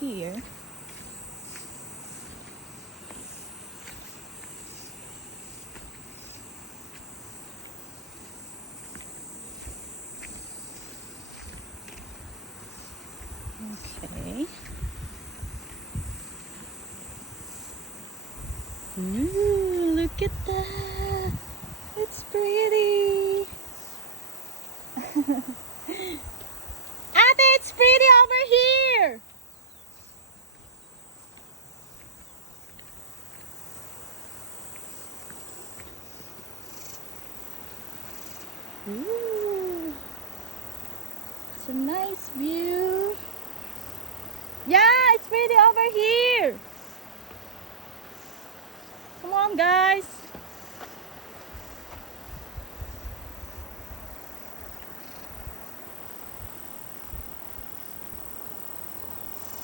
here. Okay. Ooh, look at that. It's pretty. Ate, it's pretty over here. Ooh, it's a nice view. Yeah, it's pretty over here. Come on, guys.